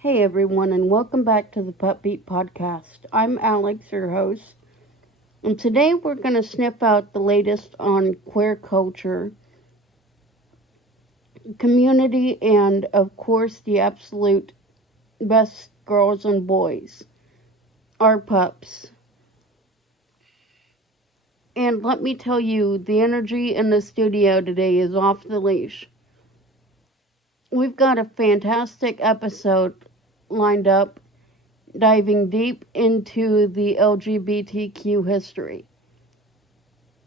Hey everyone, and welcome back to the Pup Beat Podcast. I'm Alex, your host, and today we're going to sniff out the latest on queer culture, community, and of course, the absolute best girls and boys, our pups. And let me tell you, the energy in the studio today is off the leash. We've got a fantastic episode lined up, diving deep into the LGBTQ history.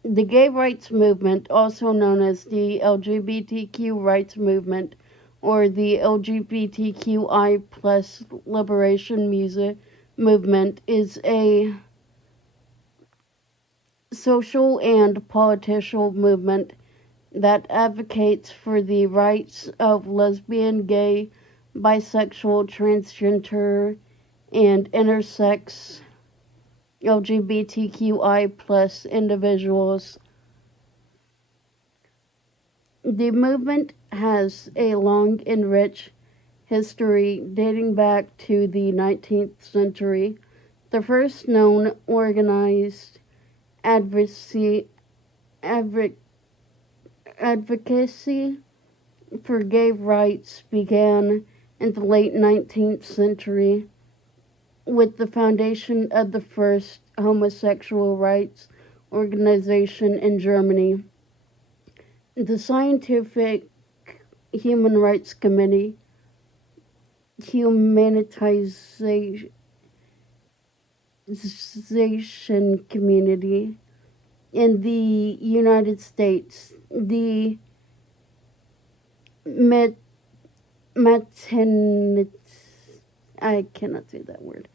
The gay rights movement, also known as the LGBTQ rights movement or the LGBTQI plus liberation music movement, is a social and political movement that advocates for the rights of lesbian, gay, bisexual, transgender, and intersex LGBTQI plus individuals. The movement has a long and rich history dating back to the 19th century. The first known organized advocacy, advocacy for gay rights began in the late 19th century with the foundation of the first homosexual rights organization in Germany. The Scientific Human Rights Committee, Humanitization Community in the United States, the Met, I cannot say that word,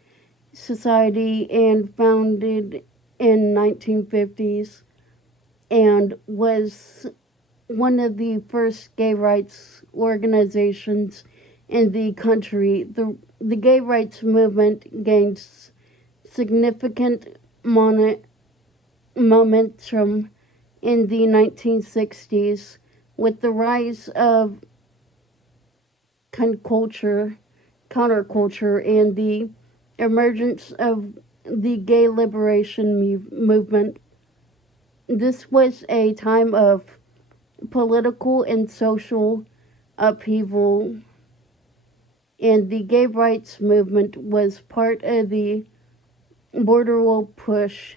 Society, and founded in 1950s and was one of the first gay rights organizations in the country. The gay rights movement gained significant momentum in the 1960s with the rise of counterculture, and the emergence of the gay liberation movement. This was a time of political and social upheaval, and the gay rights movement was part of the borderwall push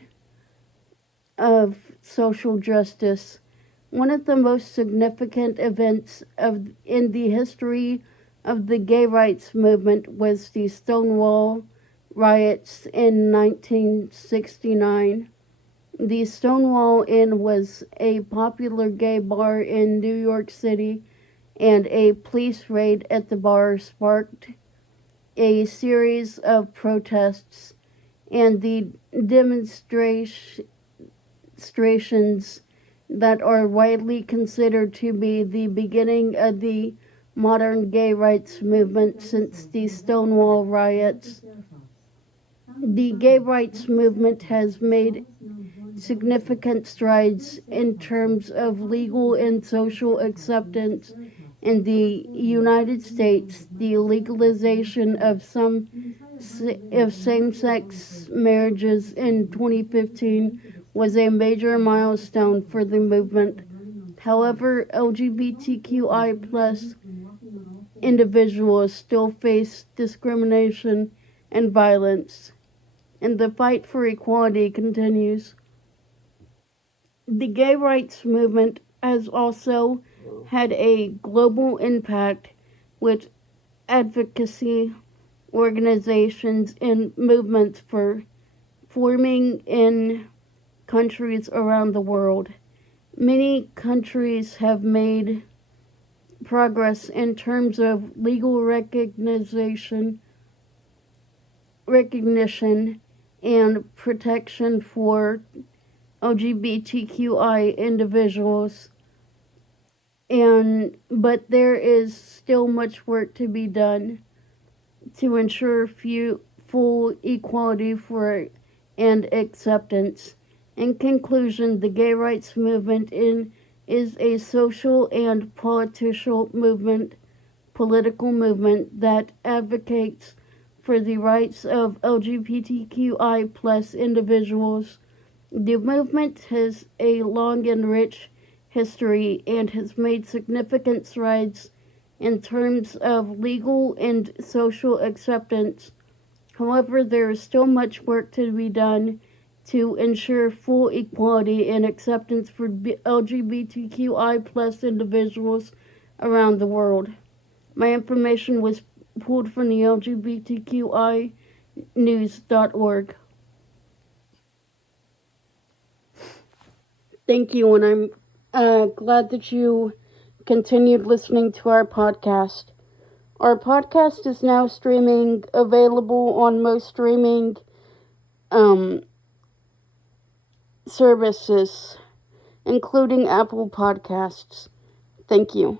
of social justice. One of the most significant events in the history of the gay rights movement was the Stonewall riots in 1969. The Stonewall Inn was a popular gay bar in New York City, and a police raid at the bar sparked a series of protests, and the demonstrations that are widely considered to be the beginning of the modern gay rights movement since the Stonewall riots. The gay rights movement has made significant strides in terms of legal and social acceptance in the United States. The legalization of same-sex marriages in 2015 was a major milestone for the movement. However, LGBTQI plus individuals still face discrimination and violence, and the fight for equality continues. The gay rights movement has also had a global impact with advocacy organizations and movements for forming in countries around the world. Many countries have made progress in terms of legal recognition and protection for LGBTQI individuals, but there is still much work to be done to ensure full equality and acceptance. In conclusion, the gay rights movement is a social and political movement political movement that advocates for the rights of LGBTQI plus individuals. The movement has a long and rich history and has made significant strides in terms of legal and social acceptance. However, there is still much work to be done to ensure full equality and acceptance for LGBTQI plus individuals around the world. My information was pulled from the LGBTQInews.org. Thank you, and I'm glad that you continued listening to our podcast. Our podcast is now available on most streaming um, services, including Apple Podcasts. Thank you.